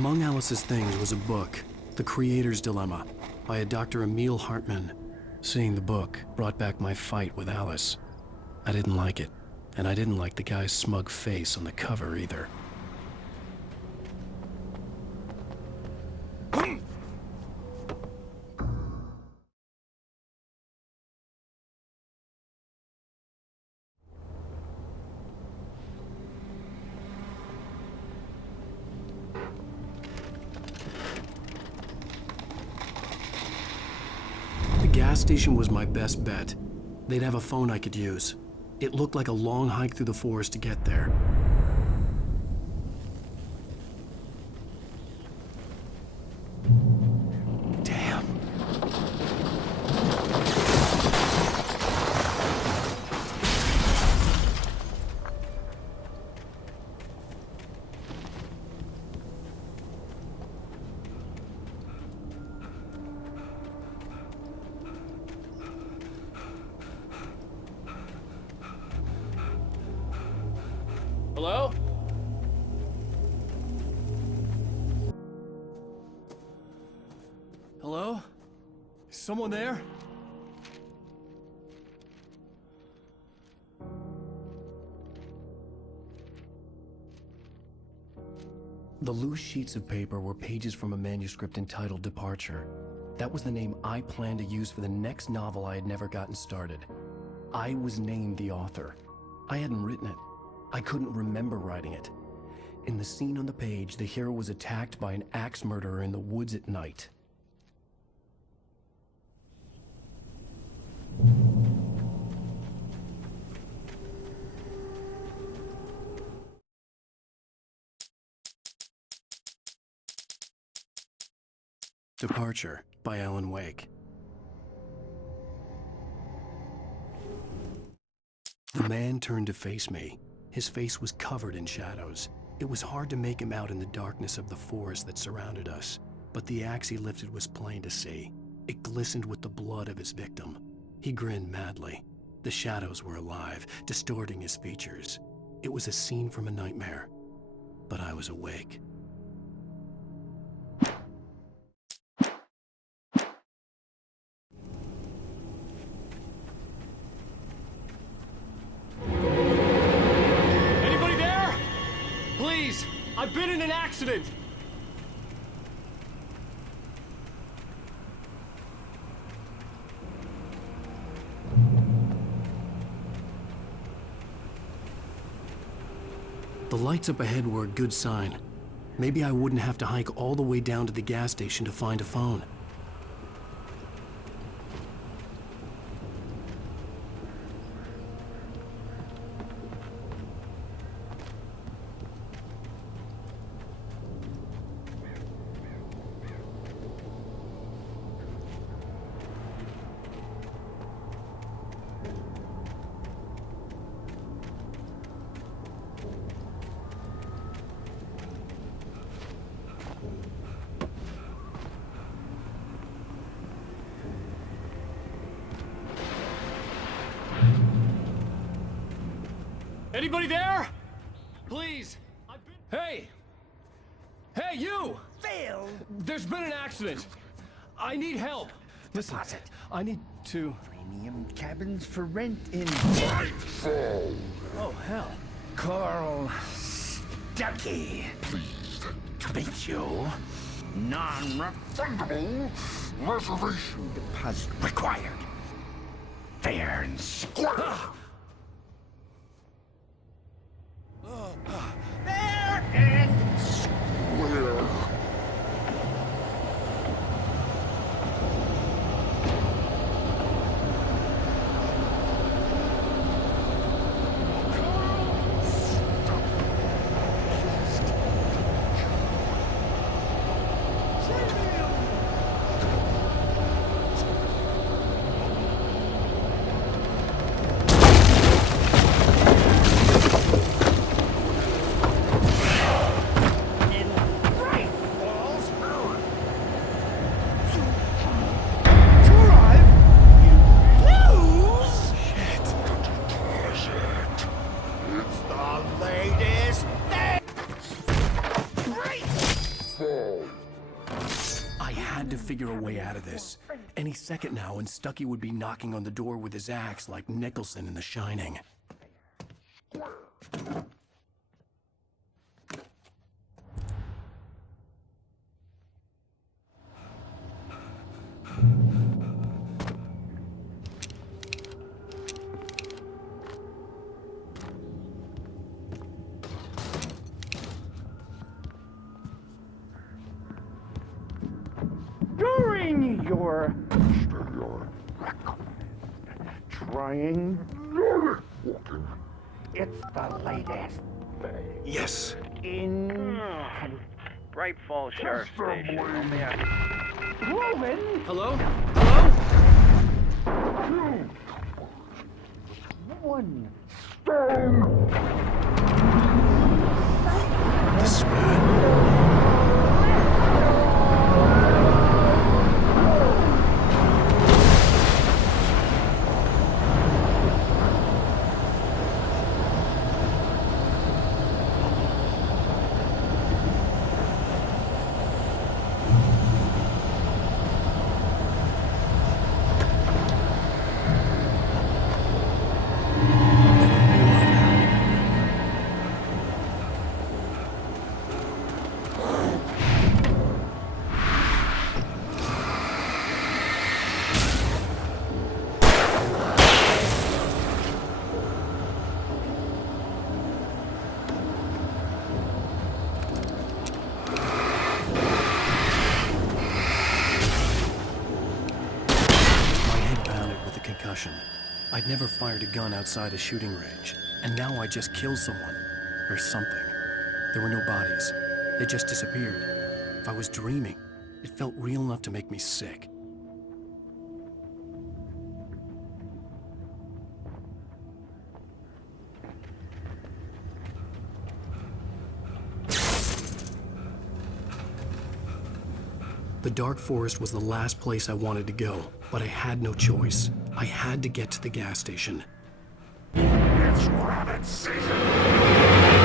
Among Alice's things was a book, The Creator's Dilemma, by a Dr. Emil Hartman. Seeing the book brought back my fight with Alice. I didn't like it, and I didn't like the guy's smug face on the cover either. The gas station was my best bet. They'd have a phone I could use. It looked like a long hike through the forest to get there. Damn. Hello? Hello? Is someone there? The loose sheets of paper were pages from a manuscript entitled Departure. That was the name I planned to use for the next novel I had never gotten started. I was named the author. I hadn't written it. I couldn't remember writing it. In the scene on the page, the hero was attacked by an axe murderer in the woods at night. Departure by Alan Wake. The man turned to face me. His face was covered in shadows. It was hard to make him out in the darkness of the forest that surrounded us, but the axe he lifted was plain to see. It glistened with the blood of his victim. He grinned madly. The shadows were alive, distorting his features. It was a scene from a nightmare, but I was awake. Anybody there? Please, I've been in an accident. The lights up ahead were a good sign. Maybe I wouldn't have to hike all the way down to the gas station to find a phone. Anybody there? Please, I've been... Hey! Hey, you! Phil! There's been an accident. I need help. Listen, Deposit. I need to... Premium cabins for rent in Nightfall. Oh, hell. Carl Stuckey. Pleased. To meet you. Non-refundable Reservation. deposit required. Fair and square. Fair and Where? figure a way out of this. Any second now, and Stucky would be knocking on the door with his axe like Nicholson in The Shining. During your trying, it's the latest Yes. in Bright Falls Sheriff Station. Only Roman. Hello? Hello? One. This is bad. I'd never fired a gun outside a shooting range, and now I just killed someone. Or something. There were no bodies. They just disappeared. If I was dreaming, it felt real enough to make me sick. The dark forest was the last place I wanted to go, but I had no choice. I had to get to the gas station. It's rabbit season!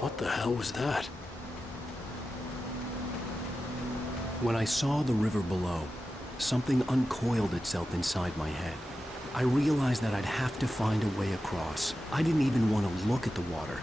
What the hell was that? When I saw the river below, something uncoiled itself inside my head. I realized that I'd have to find a way across. I didn't even want to look at the water.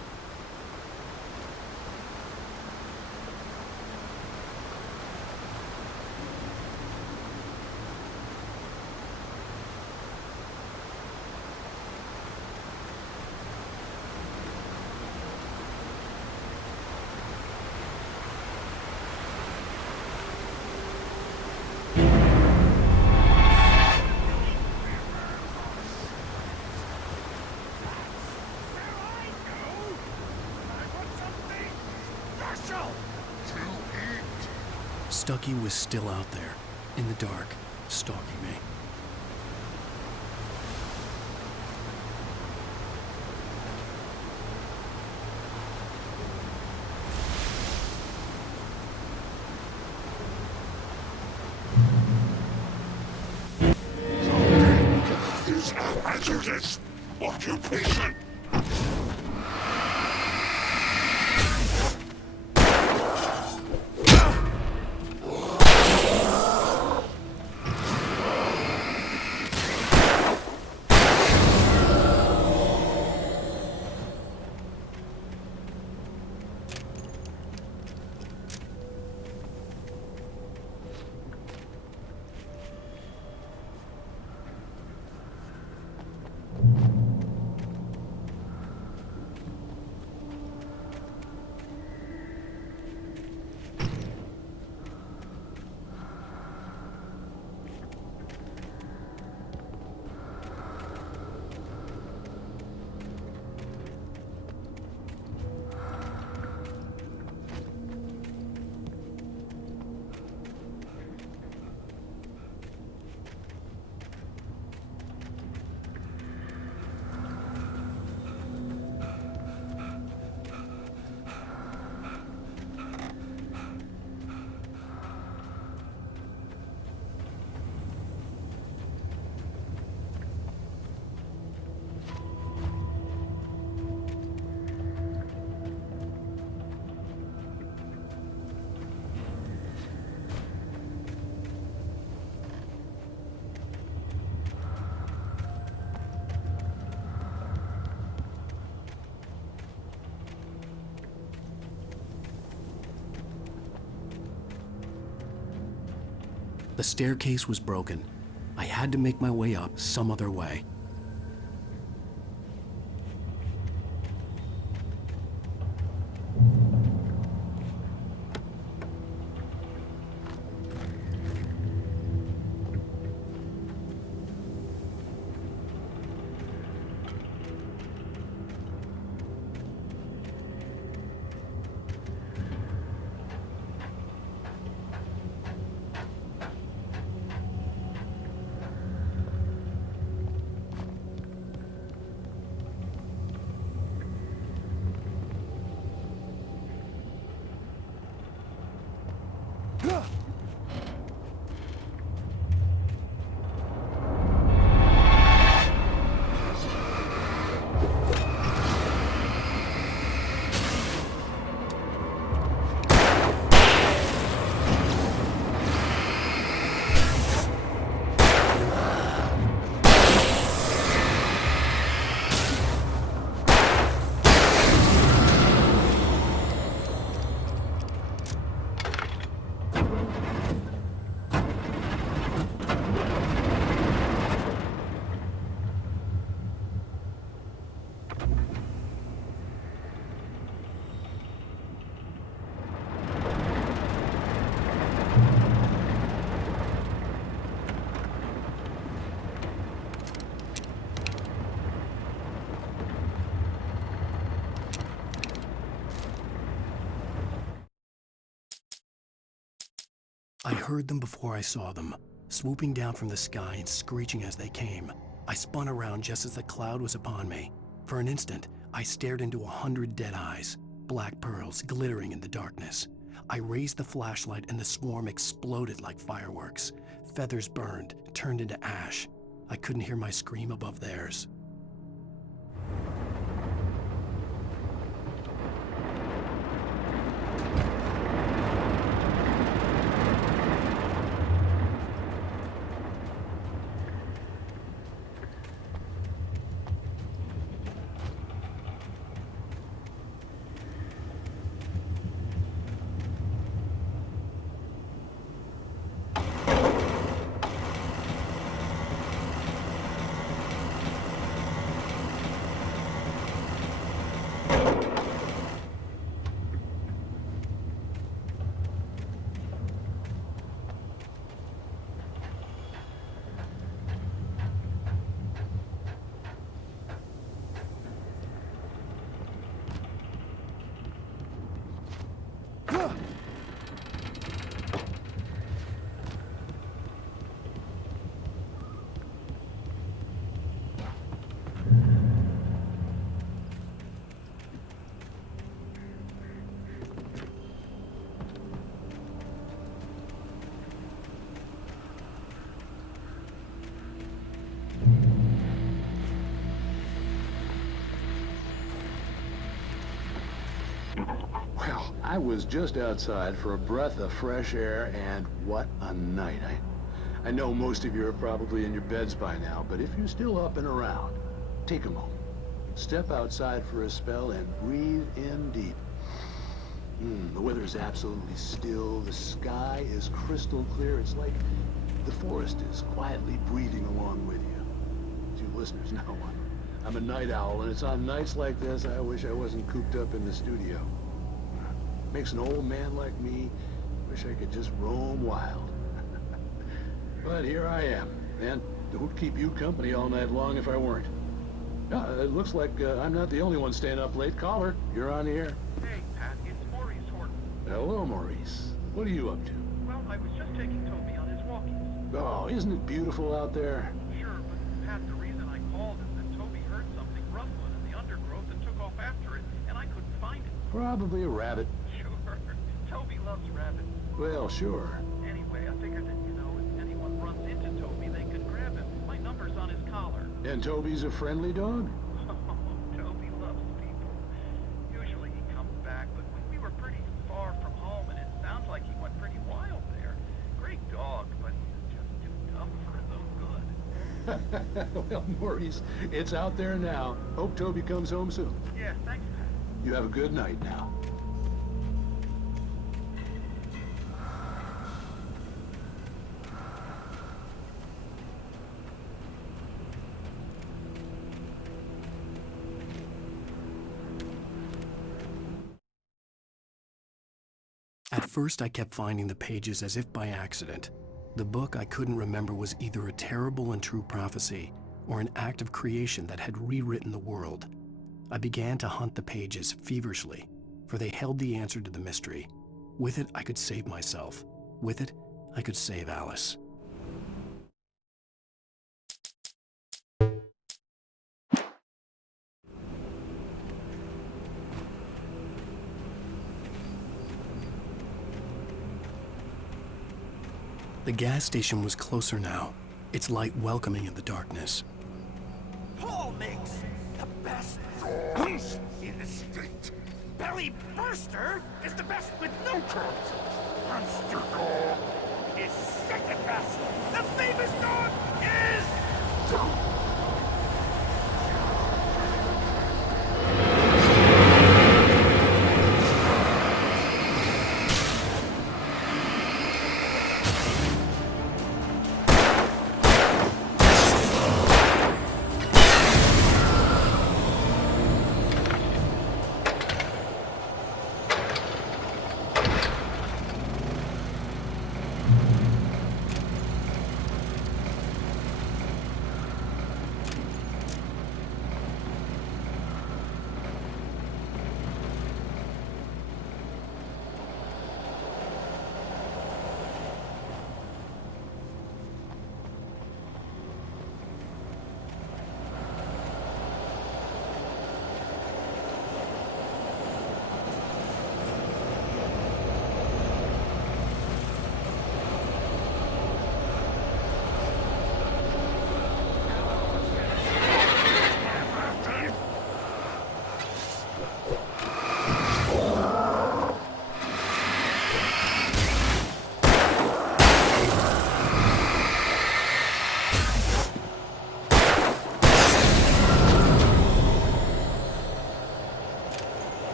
Stucky was still out there, in the dark, stalking me. Is our hazardous occupation. The staircase was broken. I had to make my way up some other way. I heard them before I saw them, swooping down from the sky and screeching as they came. I spun around just as the cloud was upon me. For an instant, I stared into 100 dead eyes, black pearls glittering in the darkness. I raised the flashlight and the swarm exploded like fireworks. Feathers burned, turned into ash. I couldn't hear my scream above theirs. Well, I was just outside for a breath of fresh air, and what a night. I know most of you are probably in your beds by now, but if you're still up and around, take a moment. Step outside for a spell and breathe in deep. The weather is absolutely still. The sky is crystal clear. It's like the forest is quietly breathing along with you. As you listeners know, I'm a night owl, and it's on nights like this I wish I wasn't cooped up in the studio. Makes an old man like me wish I could just roam wild. But here I am, and don't keep you company all night long if I weren't. It looks like I'm not the only one staying up late. Caller, you're on the air. Hey, Pat, it's Maurice Horton. Hello, Maurice. What are you up to? Well, I was just taking Toby on his walkies. Oh, isn't it beautiful out there? Sure, but Pat, the reason I called is that Toby heard something rustling in the undergrowth and took off after it, and I couldn't find it. Probably a rabbit. Sure. Toby loves rabbits. Well, sure. Anyway, I figured that, if anyone runs into Toby, they could grab him. My number's on his collar. And Toby's a friendly dog? Toby loves people. Usually he comes back, but we were pretty far from home, and it sounds like he went pretty wild there. Great dog, but he's just too tough for his own good. Well, Maurice, it's out there now. Hope Toby comes home soon. Yeah, thanks, Pat. You have a good night now. At first, I kept finding the pages as if by accident. The book I couldn't remember was either a terrible and true prophecy or an act of creation that had rewritten the world. I began to hunt the pages feverishly, for they held the answer to the mystery. With it, I could save myself. With it, I could save Alice. The gas station was closer now, its light welcoming in the darkness. Paul makes the best sauce in the state. Belly Burster is the best with no crumbs. Monster Dog is second best. The famous dog is...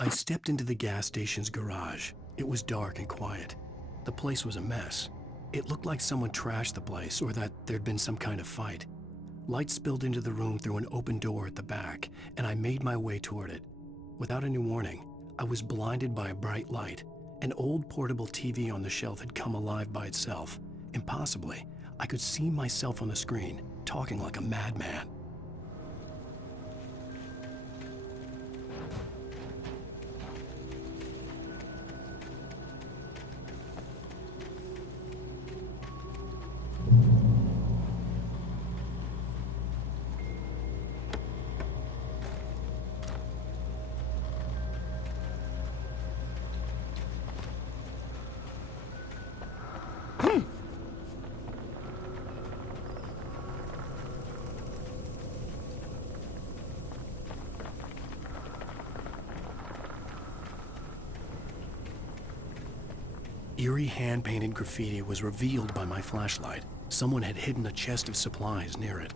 I stepped into the gas station's garage. It was dark and quiet. The place was a mess. It looked like someone trashed the place or that there'd been some kind of fight. Light spilled into the room through an open door at the back, and I made my way toward it. Without any warning, I was blinded by a bright light. An old portable TV on the shelf had come alive by itself. Impossibly, I could see myself on the screen, talking like a madman. Eerie hand-painted graffiti was revealed by my flashlight. Someone had hidden a chest of supplies near it.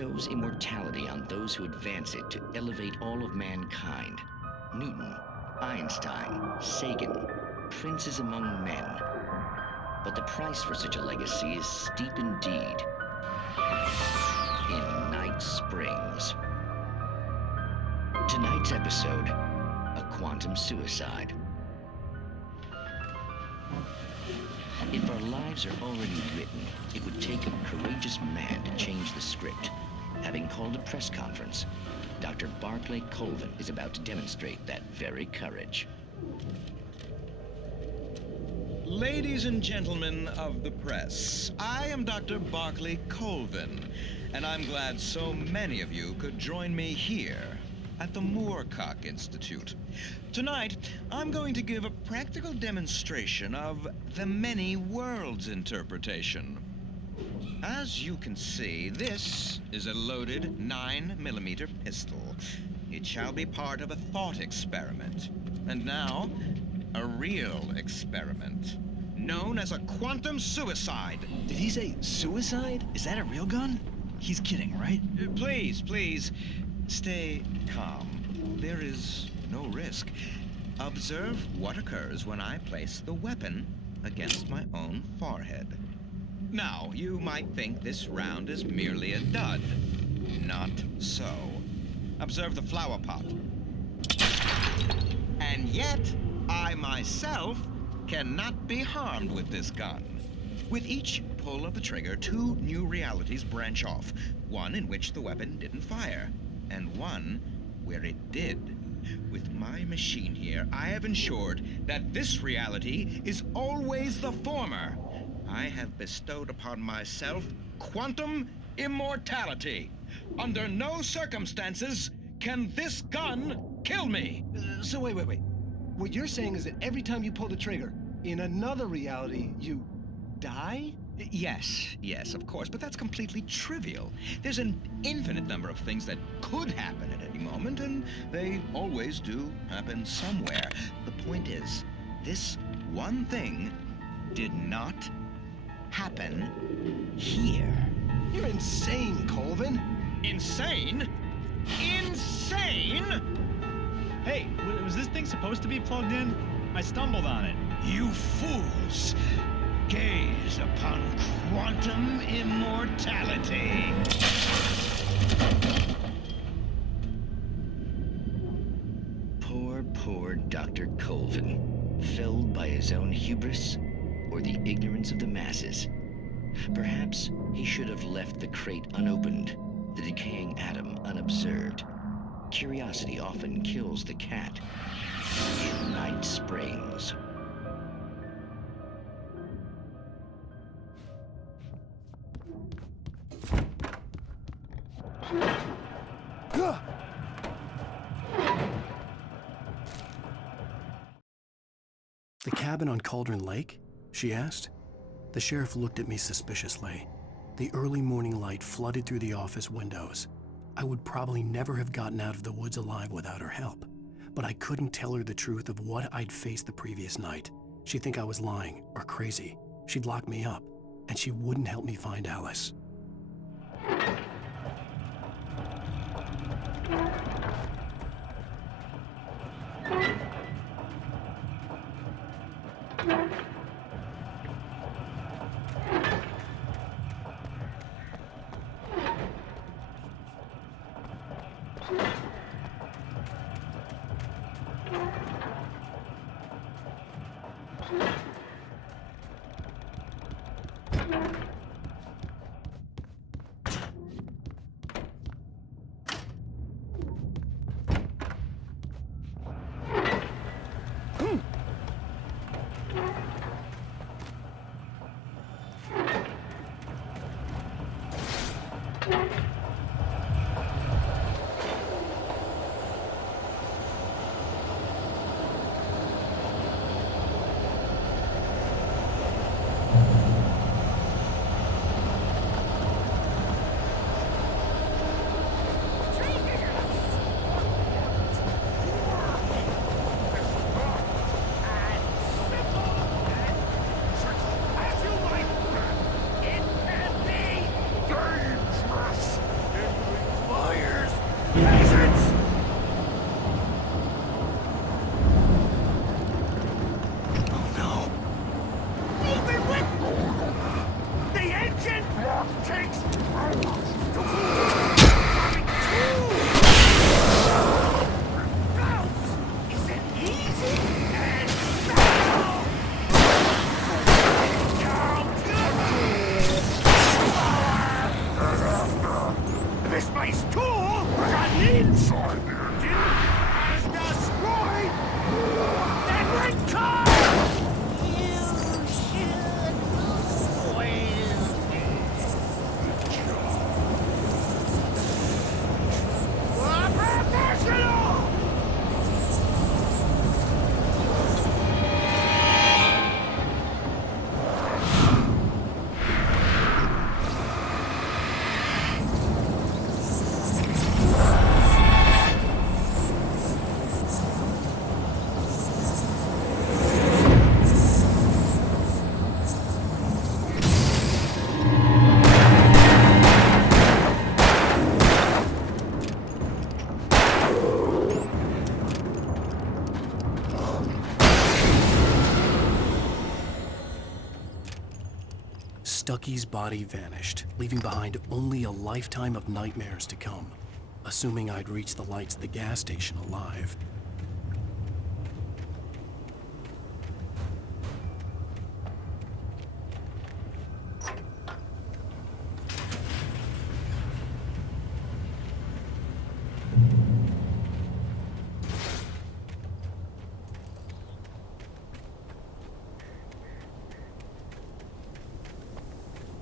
bestows immortality on those who advance it to elevate all of mankind. Newton, Einstein, Sagan, princes among men. But the price for such a legacy is steep indeed. In Night Springs. Tonight's episode, a quantum suicide. If our lives are already written, it would take a courageous man to change the script. Having called a press conference, Dr. Barclay Colvin is about to demonstrate that very courage. Ladies and gentlemen of the press, I am Dr. Barclay Colvin, and I'm glad so many of you could join me here at the Moorcock Institute. Tonight, I'm going to give a practical demonstration of the many worlds interpretation. As you can see, this is a loaded 9mm pistol. It shall be part of a thought experiment. And now, a real experiment, known as a quantum suicide. Did he say suicide? Is that a real gun? He's kidding, right? Please, stay calm. There is no risk. Observe what occurs when I place the weapon against my own forehead. Now, you might think this round is merely a dud. Not so. Observe the flower pot. And yet, I myself cannot be harmed with this gun. With each pull of the trigger, two new realities branch off. One in which the weapon didn't fire, and one where it did. With my machine here, I have ensured that this reality is always the former. I have bestowed upon myself quantum immortality. Under no circumstances can this gun kill me. So wait. What you're saying is that every time you pull the trigger, in another reality, you die? Yes, of course, but that's completely trivial. There's an infinite number of things that could happen at any moment, and they always do happen somewhere. The point is, this one thing did not happen here. You're insane, Colvin. Insane? Insane? Hey, was this thing supposed to be plugged in? I stumbled on it. You fools! Gaze upon quantum immortality. Poor Dr. Colvin, felled by his own hubris or the ignorance of the masses. Perhaps he should have left the crate unopened, the decaying atom unobserved. Curiosity often kills the cat. In Night Springs. The cabin on Cauldron Lake? She asked. The sheriff looked at me suspiciously. The early morning light flooded through the office windows. I would probably never have gotten out of the woods alive without her help, but I couldn't tell her the truth of what I'd faced the previous night. She'd think I was lying or crazy. She'd lock me up, and she wouldn't help me find Alice. Patience! Even with the engine takes hours to Bounce isn't easy and this place too got inside the engine is destroyed and returned! Stucky's body vanished, leaving behind only a lifetime of nightmares to come, assuming I'd reached the lights of the gas station alive.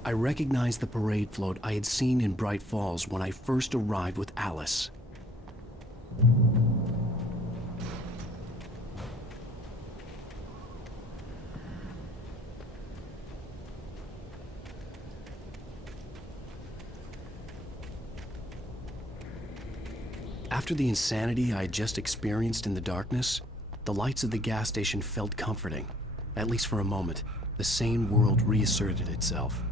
I recognized the parade float I had seen in Bright Falls when I first arrived with Alice. After the insanity I had just experienced in the darkness, the lights of the gas station felt comforting. At least for a moment, the sane world reasserted itself.